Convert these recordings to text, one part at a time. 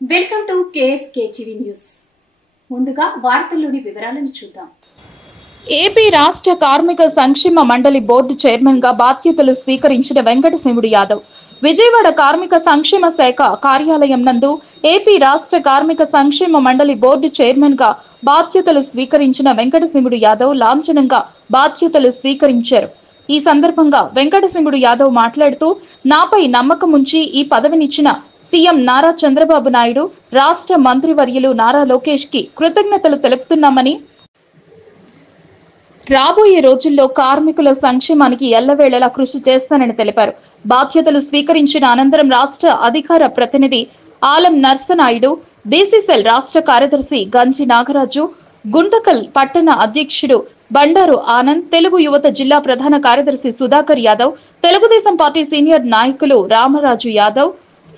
Welcome to KSK TV news. ముందుగా వార్తల్లోని వివరాలను చూద్దాం. ఏపీ రాష్ట్ర కార్మిక సంక్షేమ మండలి బోర్డు చైర్మన్ గా బాధ్యతలు స్వీకరించిన వెంకటశివుడు యాదవ్ విజయవాడ కార్మిక సంక్షేమ శాఖ కార్యాలయం నందు ఏపీ రాష్ట్ర కార్మిక సంక్షేమ మండలి బోర్డు చైర్మన్ గా బాధ్యతలు స్వీకరించిన వెంకటశివుడు యాదవ్ లాంఛనంగా బాధ్యతలు స్వీకరించారు. ఈ సందర్భంగా వెంకటశివుడు యాదవ్ మాట్లాడుతూ, నాపై నమ్మకం ఉంచి ఈ పదవినిచ్చిన సీఎం నారా చంద్రబాబు నాయుడు, రాష్ట్ర మంత్రివర్యులు నారా లోకేష్ కి కృతజ్ఞతలు తెలుపుతున్నామని, రాబోయే రోజుల్లో కార్మికుల సంక్షేమానికి ఎల్లవేళలా కృషి చేస్తానని తెలిపారు. బాధ్యతలు స్వీకరించిన అనంతరం రాష్ట్ర అధికార ప్రతినిధి ఆలం నర్సనాయుడు, బీసీసీఎల్ రాష్ట్ర కార్యదర్శి గంజి నాగరాజు, గుంతకల్ పట్టణ అధ్యక్షుడు బండారు ఆనంద్, తెలుగు యువత జిల్లా ప్రధాన కార్యదర్శి సుధాకర్ యాదవ్, తెలుగుదేశం పార్టీ సీనియర్ నాయకులు రామరాజు యాదవ్,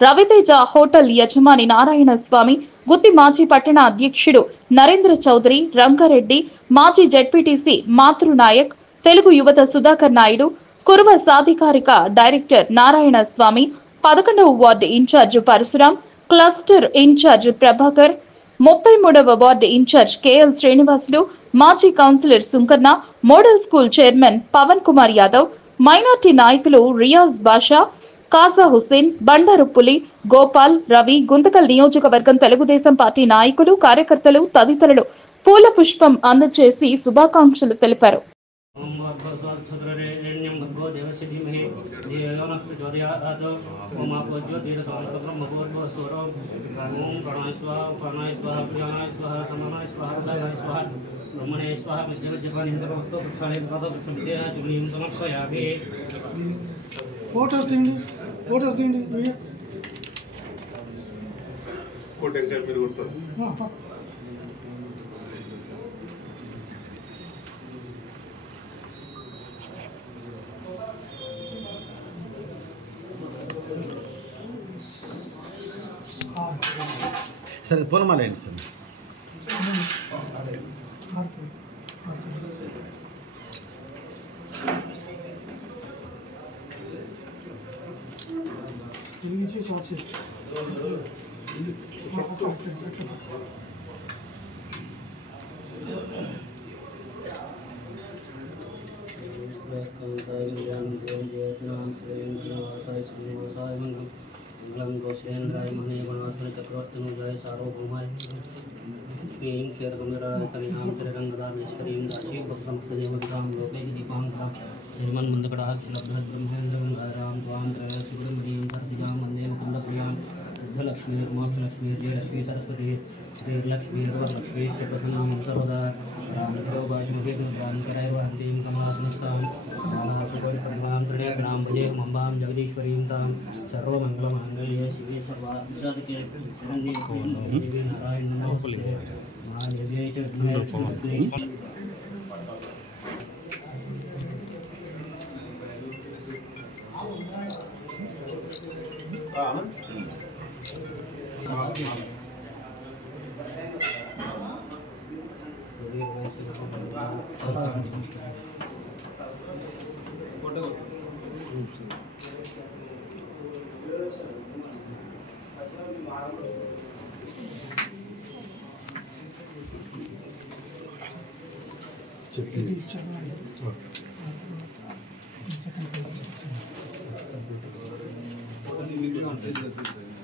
రవితేజ హోటల్ యజమాని నారాయణ స్వామి, గుత్తి మాజీ పట్టణ అధ్యక్షుడు నరేంద్ర చౌదరి, రంగారెడ్డి, మాజీ జెడ్పీటీసీ మాతృనాయక్, తెలుగు యువత సుధాకర్ నాయుడు, కురువ సాధికారిక డైరెక్టర్ నారాయణ స్వామి, 11వ ward incharge Parasuram, cluster incharge Prabhakar, 33వ వార్డు ఇన్ఛార్జ్ కేఎల్ శ్రీనివాసులు, మాజీ councillor Sunkanna, model school chairman Pavan Kumar Yadav, minority నాయకులు రియాజ్ బాషా, కాజా హుసేన్, బండారు పులి, గోపాల్, రవి, గుంతకల్ నియోజకవర్గం తెలుగుదేశం పార్టీ నాయకులు, కార్యకర్తలు తదితరులు పూల పుష్పం అందజేసి శుభాకాంక్షలు తెలిపారు. ఫోటోస్ తీయండి, ఫోటోస్ తీయండి. ఫోటో ఇంకా మీరు కొడతారు. సరే పూలమాల ఏంటి సార్? गोसेन्द्राय महे गणात्मन चक्रवर्तनुजाय सार्वभौमाय क्लीं क्षीरकमरातनियां चिररंगदामेश्वरीं दासी भक्तसंस्तदेवतां लोके दीपांकरां श्रीमन्मन्दकटाक्षलब्धब्रह्मेन्द्रं गारां त्वां त्रयसुब्रह्मणीं सरसिजां वन्दे मुकुन्दप्रियां सिद्धलक्ष्मीर्माक्षलक्ष्मीर्जयलक्ष्मी सरस्वती श्रीर्लक्ष्मीर्वरलक्ष्मीश्च प्रसन्नं सर्वदा रामकरोपाशमुखेन्द्रान्करैर्वहन्तीं कमलासनस्तां सालासुपरिपरिणां त्रिनेत्रां भजे मम्बां जगदीश्वरीं तां सर्वमङ्गलमाङ्गल्ये शिवे सर्वासाधिके देवी नारायण नमोस्तुते महादेव्यै च विद्महे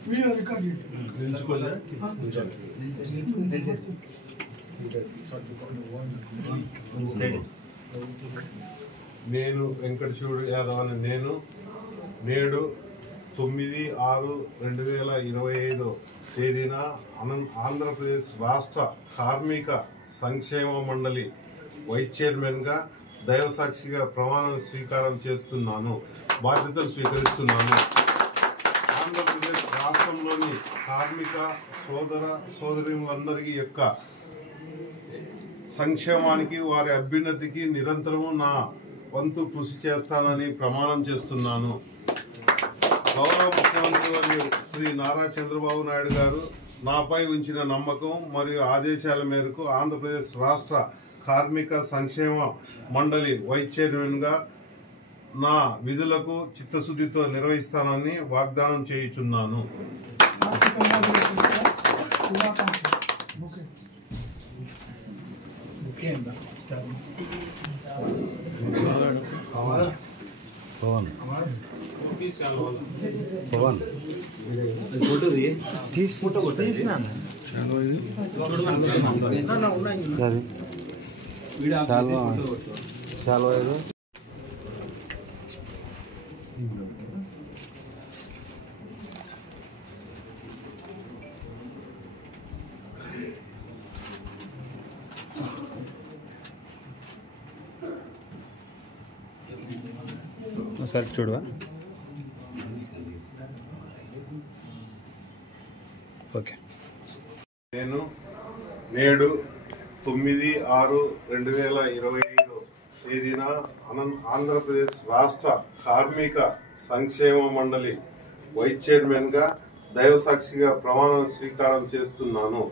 వీడియో రికార్డ్ నేను వెంకటశివుడు యాదవ్ అని నేను నేడు 9/6/2025 తేదీన ఆంధ్రప్రదేశ్ రాష్ట్ర కార్మిక సంక్షేమ మండలి వైస్ చైర్మన్గా దైవసాక్షిగా ప్రమాణ స్వీకారం చేస్తున్నాను, బాధ్యతలు స్వీకరిస్తున్నాను. ఆంధ్రప్రదేశ్ రాష్ట్రంలోని కార్మిక సోదరులందరికీ యొక్క సంక్షేమానికి, వారి అభ్యున్నతికి నిరంతరము నా వంతు కృషి చేస్తానని ప్రమాణం చేస్తున్నాను. గౌరవ ముఖ్యమంత్రి వర్యులు శ్రీ నారా చంద్రబాబు నాయుడు గారు నాపై ఉంచిన నమ్మకం మరియు ఆదేశాల మేరకు ఆంధ్రప్రదేశ్ రాష్ట్ర కార్మిక సంక్షేమ మండలి వైస్ చైర్మన్గా నా విధులకు చిత్తశుద్ధితో నిర్వహిస్తానని వాగ్దానం చేయుచున్నాను. ఓకే పవన్ పవన్ చాలా సరే చూడవా ఓకే నేను నేడు 9/6/2025 తేదీన ఆంధ్రప్రదేశ్ రాష్ట్ర కార్మిక సంక్షేమ మండలి వైస్ చైర్మన్గా దైవ సాక్షిగా ప్రమాణ స్వీకారం చేస్తున్నాను,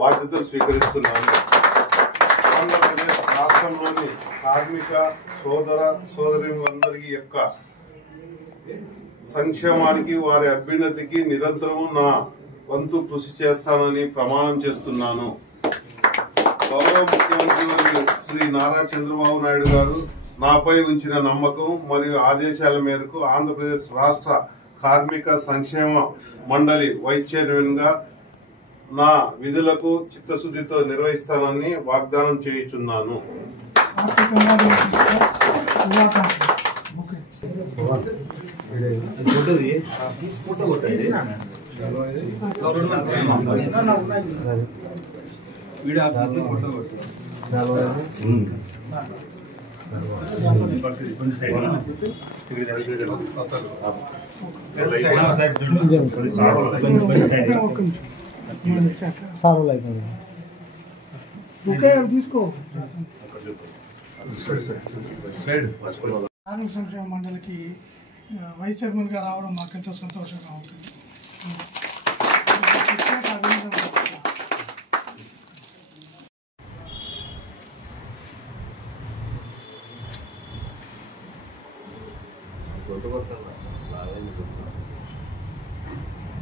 బాధ్యతలు స్వీకరిస్తున్నాను. ఆంధ్రప్రదేశ్ రాష్ట్రంలోని కార్మిక సోదర సోదరీమణులందరి యొక్క సంక్షేమానికి వారి అభ్యున్నతికి నిరంతరము నా వంతు కృషి చేస్తానని ప్రమాణం చేస్తున్నాను. గౌరవ ముఖ్యమంత్రి శ్రీ నారా చంద్రబాబు నాయుడు గారు నాపై ఉంచిన నమ్మకం మరియు ఆదేశాల మేరకు ఆంధ్రప్రదేశ్ రాష్ట్ర కార్మిక సంక్షేమ మండలి వైస్ చైర్మన్ గా నా విధులకు చిత్తశుద్ధితో నిర్వహిస్తానని వాగ్దానం చేయుచున్నాను. తీసుకో కార్మిక సంక్షేమ మండలికి వైస్ చైర్మన్గా రావడం మాకెంతో సంతోషంగా ఉంటుంది.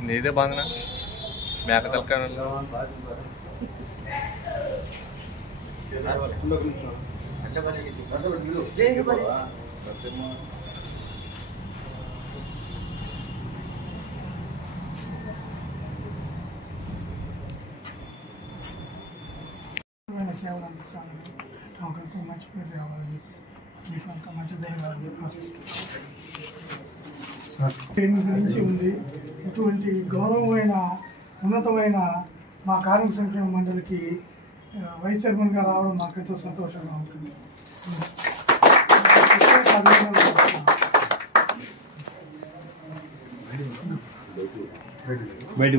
నీదే బాగున్నా మేక తలకాయ సేవలు అందిస్తానని నాకెంతో మంచి పేరు రావాలని చెప్పి మీకు అంత మంచి జరగాలని ఆశిస్తున్నాను. నుంచి ఉంది ఇటువంటి గౌరవమైన ఉన్నతమైన మా కార్మిక సంక్షేమ మండలికి వైస్ చైర్మన్గా రావడం మాకెంతో సంతోషంగా ఉంటుంది. బయట